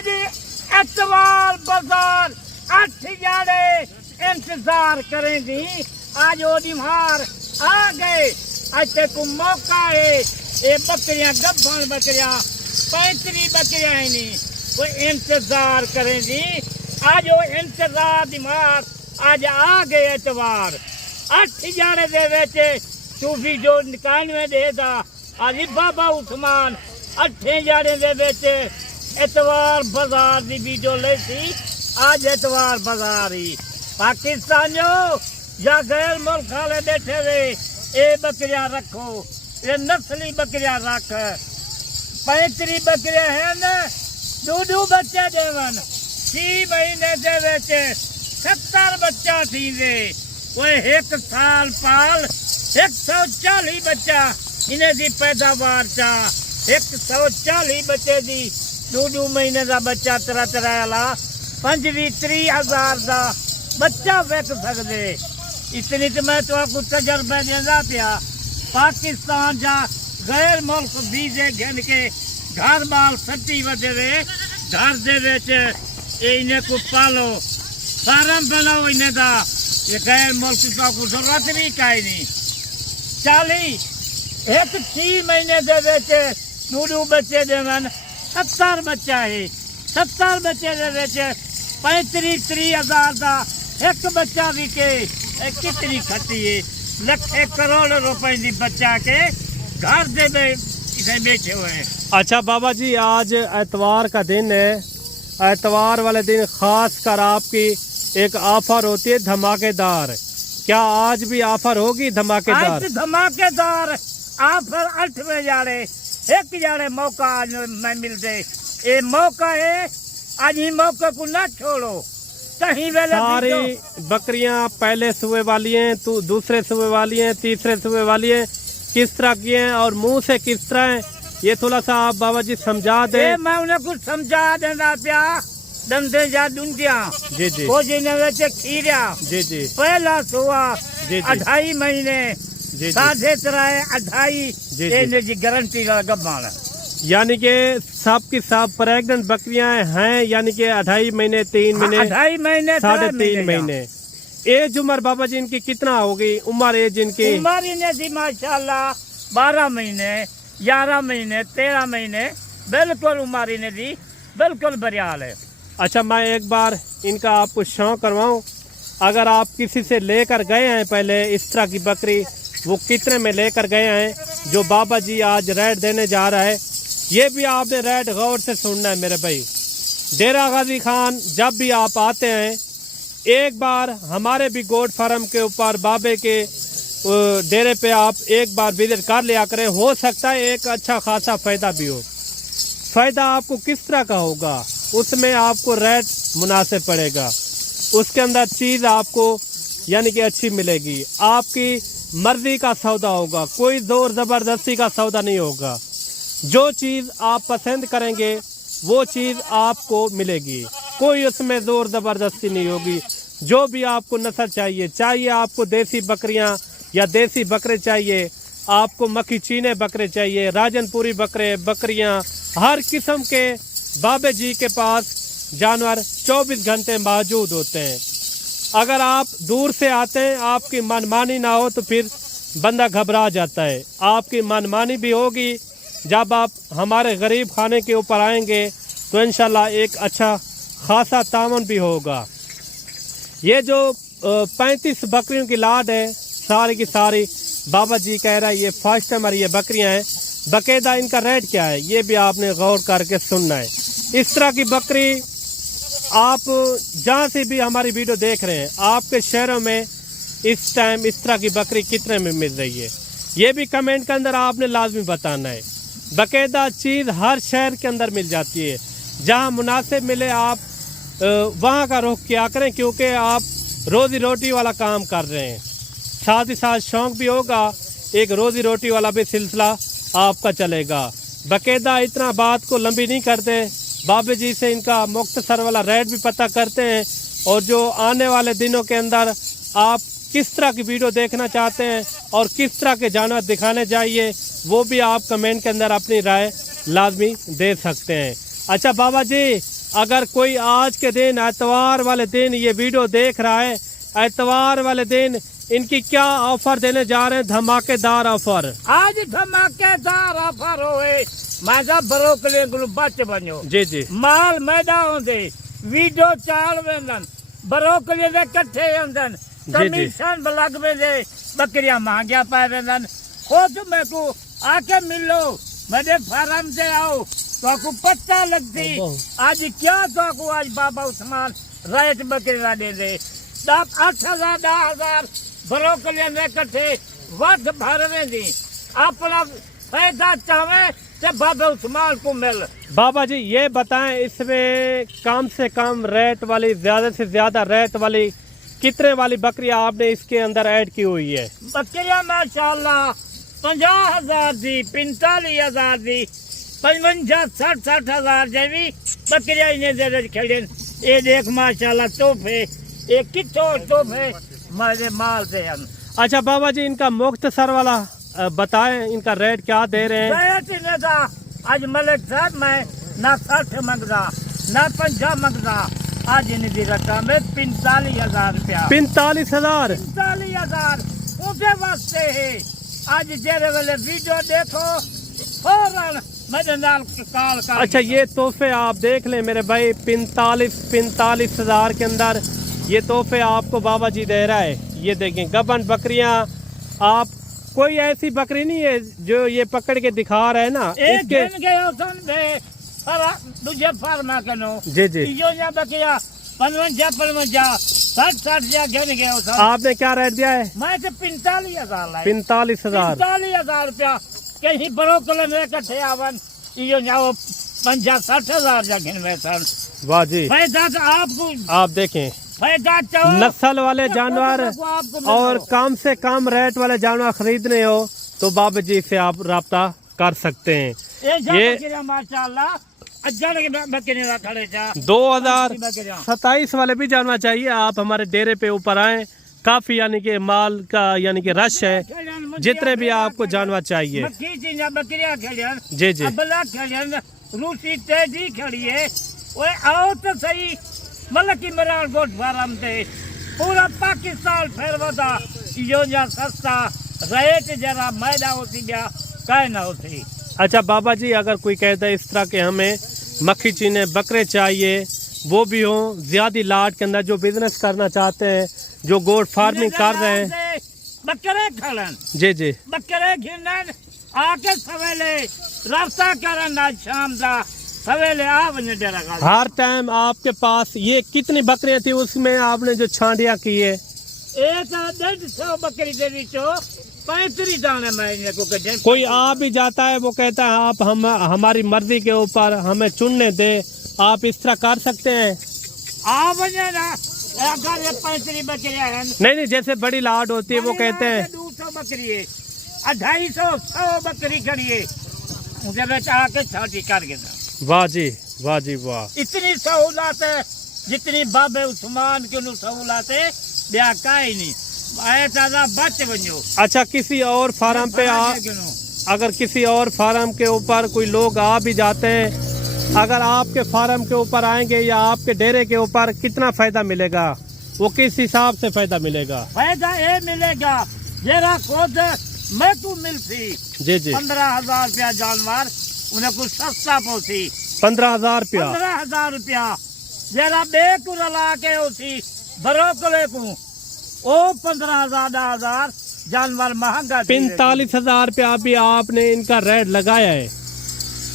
आज एतवार बाजार 8 जाड़े इंतजार करेंगी। आज ओदी मार आ गए। आज को मौका है। ये बकरियां गब्बन बकरियां 35 बकरियां है नहीं वो इंतजार करेंगी। आज वो इंतजार दी मार आज आ गए एतवार 8 जाड़े दे विच सूफी जो 91 देता अली बाबा उस्मान 8 जाड़े दे विच एतवार बाजार दी वीडियो लेती। आज एतवार बाजार ही पाकिस्तानियों या गैर मुल्क वाले बैठे हुए ये बकरियां रखो। ये नस्ली बकरियां रख 35 बकरियां हैं न दो बच्चे देवन 6 महीने दे विच 70 बच्चा थी दे वो 1 साल पाल 140 बच्चा इन्हें दी पैदावार चा 140 बच्चे दी 2 महीने का बच्चा 3 वाला 25-30 का बच्चा वेच सकते। इतनी तो मैं तो आपको तजर्बा देना पिया। पाकिस्तान जा गैर मुल्क बीजे घिन के घर बाल सट्टी वजे घर दे इन्हें को पालो फार्म बनाओ इन्हें दा ये गैर मुल्क को जरूरत भी काई नहीं। 6 महीने दे दो बच्चे देवन 70 बच्चा है 70 बच्चे दे 35-30 का 1 बच्चा भी के कितनी खटी है। लखे करोड़ रुपए की बच्चा के घर दे बैठे हुए हैं। अच्छा बाबा जी आज एतवार का दिन है। एतवार वाले दिन खास कर आपकी एक ऑफर होती है धमाकेदार। क्या आज भी ऑफर होगी धमाकेदार? आज धमाकेदार ऑफर 8वें जाड़े 1 जाड़े मौका आज मैं मिलते। ये मौका है आज ही मौके को ना छोड़ो। कहीं सारी बकरियां पहले सुबह वाली हैं तो दूसरे सुबह वाली हैं तीसरे सुबह वाली हैं किस तरह की हैं और मुंह से किस तरह हैं ये थोड़ा सा आप बाबा जी समझा दें। मैं उन्हें कुछ समझा देना प्या दंदे जा दुंदिया जी जी वो जिन्हें खीरा जी जी पहला सुआ जी 2.5 महीने जी 2.5 जी गारंटी का गब्बान यानी कि सब की सब प्रेग्नेंट बकरियां हैं यानी कि 2.5 महीने 3 महीने 2.5 महीने 3.5 महीने। एज उम्र बाबा जी इनकी कितना होगी उम्र एज इनकी? उम्र इन्हें थी माशाल्लाह 12 महीने 11 महीने 13 महीने बिल्कुल उम्र इन्हें थी बिल्कुल बरियाल है। अच्छा मैं एक बार इनका आपको शौक करवाऊं। अगर आप किसी से लेकर गए हैं पहले इस तरह की बकरी वो कितने में लेकर गए हैं जो बाबा जी आज रेट देने जा रहा है ये भी आपने रेट गौर से सुनना है मेरे भाई। डेरा गाजी खान जब भी आप आते हैं एक बार हमारे भी गोट फार्म के ऊपर बाबे के डेरे पे आप एक बार विजिट कर लिया करें। हो सकता है एक अच्छा खासा फायदा भी हो। फायदा आपको किस तरह का होगा उसमें आपको रेट मुनासिब पड़ेगा। उसके अंदर चीज़ आपको यानी कि अच्छी मिलेगी। आपकी मर्जी का सौदा होगा कोई जोर ज़बरदस्ती का सौदा नहीं होगा। जो चीज़ आप पसंद करेंगे वो चीज़ आपको मिलेगी। कोई उसमें जोर ज़बरदस्ती नहीं होगी। जो भी आपको नस्ल चाहिए आपको देसी बकरियां या देसी बकरे चाहिए आपको मक्खी चीने बकरे चाहिए राजनपुरी बकरियां हर किस्म के बाबे जी के पास जानवर 24 घंटे मौजूद होते हैं। अगर आप दूर से आते हैं आपकी मनमानी ना हो तो फिर बंदा घबरा जाता है। आपकी मनमानी भी होगी जब आप हमारे गरीब खाने के ऊपर आएंगे तो इंशाल्लाह एक अच्छा खासा तामन भी होगा। ये जो 35 बकरियों की लाड है सारी की सारी बाबा जी कह रहा है ये फर्स्ट टाइम ये बकरियां हैं। बाकायदा इनका रेट क्या है ये भी आपने गौर करके सुनना है। इस तरह की बकरी आप जहाँ से भी हमारी वीडियो देख रहे हैं आपके शहरों में इस टाइम इस तरह की बकरी कितने में मिल रही है ये भी कमेंट के अंदर आपने लाजमी बताना है। बाकायदा चीज़ हर शहर के अंदर मिल जाती है। जहाँ मुनासिब मिले आप वहाँ का रुख किया करें क्योंकि आप रोज़ी रोटी वाला काम कर रहे हैं। साथ ही साथ शौक भी होगा एक रोज़ी रोटी वाला भी सिलसिला आपका चलेगा। बाकायदा इतना बात को लंबी नहीं करते बाबे जी से इनका मुख्तसर वाला रेट भी पता करते हैं और जो आने वाले दिनों के अंदर आप किस तरह की वीडियो देखना चाहते हैं और किस तरह के जानवर दिखाने चाहिए वो भी आप कमेंट के अंदर अपनी राय लाजमी दे सकते हैं। अच्छा बाबा जी अगर कोई आज के दिन एतवार वाले दिन ये वीडियो देख रहा है, एतवार वाले दिन इनकी क्या ऑफर देने जा रहे हैं? धमाकेदार ऑफर। आज धमाकेदार ऑफर होए माजा बरोकले गुल बच बनो जी जी। माल मैदा होंदे वीडियो चाल वेंदन बरोकले दे कट्ठे होंदन कमीशन लग वेंदे बकरियां महंगिया पाए वेंदन। खुद मैं को आके मिलो मेरे फार्म से आओ तो आपको पता लगती आज क्या तो आपको आज बाबा उस्मान रेट बकरियां दे दे 8,000 10,000 बरोकले दे कट्ठे वध भर वेंदी अपना फायदा चाहे तो बाबा उस्मान को मिल। बाबा जी ये बताएं इसमें कम से कम रेट वाली, ज्यादा से ज्यादा रेट वाली कितने वाली बकरियां आपने इसके अंदर ऐड की हुई है? बकरियां माशाल्लाह 50,000 दी 45,000 दी 55-60,000 जैवी बकरियां इन्हें दे खेल। ये देख माशाल्लाह तोहफे ये कितो तोहफे मेरे माल से हम। अच्छा बाबा जी इनका मुख्तसर वाला बताएं, इनका रेट क्या दे रहे हैं? आज मलिक साहब मैं ना 60 मंगदा ना 50 मंगदा, आज इनकी रकम है 45,000 रुपया। 45,000 45,000 उनके वास्ते है। आज जेरे वाले वीडियो देखो फौरन मेरे नाल कॉल कर। अच्छा ये तोहफे आप देख लें मेरे भाई, 45,000 के अंदर ये तोहफे आपको बाबा जी दे रहा है। ये देखें गबन बकरियां, आप कोई ऐसी बकरी नहीं है जो ये पकड़ के दिखा रहे हैं ना इसके दूजे फार्मा कनो जी जी। यो बकरिया 55 60 घेन गए। आपने क्या रेट दिया है? मैं तो 45,000 लाई। 45,000 रुपया कहीं बरोकले में इकट्ठे आवन यो जाओ 50-60,000 जगह में सन। वाह जी। फायदा तो आपको आप देखें फायदा नस्ल वाले जानवर और कम से कम रेट वाले जानवर खरीदने हो तो बाबा जी से आप राब्ता कर सकते हैं। ये माशाल्लाह 2027 वाले भी जानना चाहिए। आप हमारे डेरे पे ऊपर आए, काफी यानी कि माल का यानी कि रश है, जितने भी आपको जानवर चाहिए। जी जी। रूसी तेजी खड़ी है आओ तो सही मतलब कि मेरा गोट फार्म थे पूरा पाकिस्तान फिर बता यो जा सस्ता रेट जरा मैदा होती गया कह ना होती। अच्छा बाबा जी अगर कोई कहता है इस तरह के हमें मक्खी चीने बकरे चाहिए, वो भी हो ज्यादा लाट के अंदर, जो बिजनेस करना चाहते हैं, जो गोट फार्मिंग कर रहे हैं, बकरे खलन जी जी बकरे घिनन आके सवेले रास्ता करन आज शाम दा सवेले आ डेरा। हर टाइम आपके पास ये कितनी बकरियां थी उसमें आपने जो छांटिया की है? 150 बकरी दे विचो 35 दाने मैं को कदे। कोई आ भी जाता है वो कहता है आप हमारी मर्जी के ऊपर हमें चुनने दे, आप इस तरह कर सकते हैं? आ बने ना अगर ये 35 बकरियां हैं नहीं जैसे बड़ी लाट होती है वो कहते हैं 200 बकरी है 250 100 बकरी खड़ी है मुझे बेचा के छाटी कर के। वाह जी वाह जी वाह। इतनी सहूलत है जितनी बाबे उस्मान की सहूलत है ब्याह का ही नहीं आए ताजा बच बनो। अच्छा किसी और फार्म पे अगर किसी और फार्म के ऊपर कोई लोग आ भी जाते हैं, अगर आपके फार्म के ऊपर आएंगे या आपके डेरे के ऊपर कितना फायदा मिलेगा? वो किस हिसाब से फायदा मिलेगा? फायदा ये मिलेगा जरा खुद मैं तू मिलती जी जी 15,000 रुपया जानवर उन्हें कुछ सस्ता पहुंची 15,000 रुपया 15,000 रुपया जरा बेकुर ला के होती बरोकले को ओ 15,000 जानवर महंगा। 45,000 रुपया भी आपने इनका रेट लगाया है।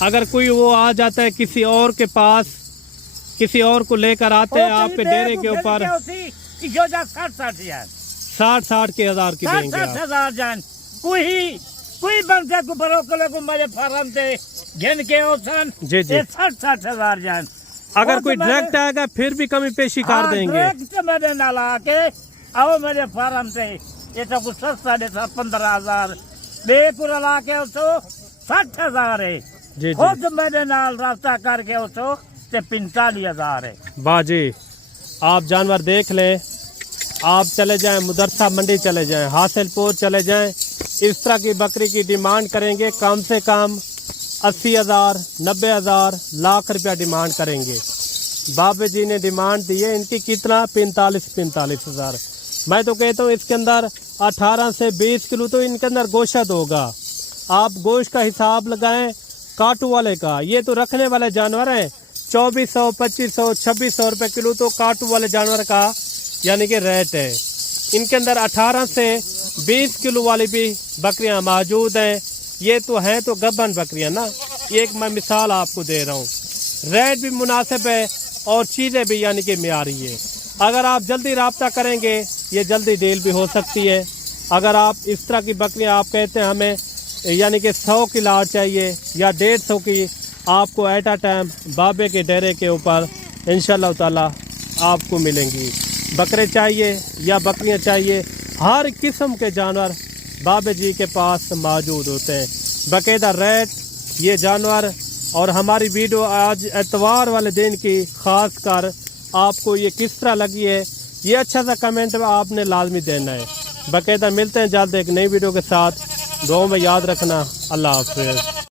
अगर कोई वो आ जाता है किसी और के पास, किसी और को लेकर आते हैं आपके डेरे के ऊपर 60 के हजार की देंगे 60,000 जान कोई बंदे को बरोकले को मेरे फार्म से घेन के ओसन जी जी 60,000 जान। अगर कोई डायरेक्ट आएगा फिर भी कमी पेशी कर देंगे। मेरे नाल आके आओ मेरे फार्म से ये तो कुछ सस्ता देता 15,000 बेकुर ला के तो 60,000 है जी खुद मेरे नाल रास्ता करके तो 45,000 है। बाजी आप जानवर देख लें, आप चले जाएं मुदरसा मंडी चले जाएं, हासिलपुर चले जाएं, इस तरह की बकरी की डिमांड करेंगे कम से कम 80,000 90,000 लाख रुपया डिमांड करेंगे। बाबे जी ने डिमांड दी है इनकी कितना 45 हज़ार। मैं तो कहता हूँ इसके अंदर 18 से 20 किलो तो इनके अंदर गोश्त होगा। आप गोश्त का हिसाब लगाएं काटू वाले का, ये तो रखने वाले जानवर हैं। 2400, 2500, 2600 रुपये किलो तो काटू वाले जानवर का यानी कि रेट है। इनके अंदर 18 से 20 किलो वाली भी बकरियां मौजूद हैं। ये तो हैं तो गब्बन बकरियां ना, एक मैं मिसाल आपको दे रहा हूँ। रेट भी मुनासिब है और चीज़ें भी यानी कि मियारी है। अगर आप जल्दी रब्ता करेंगे ये जल्दी डील भी हो सकती है। अगर आप इस तरह की बकरियां आप कहते हैं हमें यानी कि 100 की लाट चाहिए या 150 की, आपको एट अ टाइम बाबे के डेरे के ऊपर इंशाल्लाह ताला आपको मिलेंगी। बकरे चाहिए या बकरियां चाहिए, हर किस्म के जानवर बाबे जी के पास मौजूद होते हैं। बाकायदा रेट ये जानवर और हमारी वीडियो आज एतवार वाले दिन की खास कर आपको ये किस तरह लगी है ये अच्छा सा कमेंट में आपने लाजमी देना है। बाकायदा मिलते हैं जल्द एक नई वीडियो के साथ। दुआ में याद रखना। अल्लाह हाफ़िज़।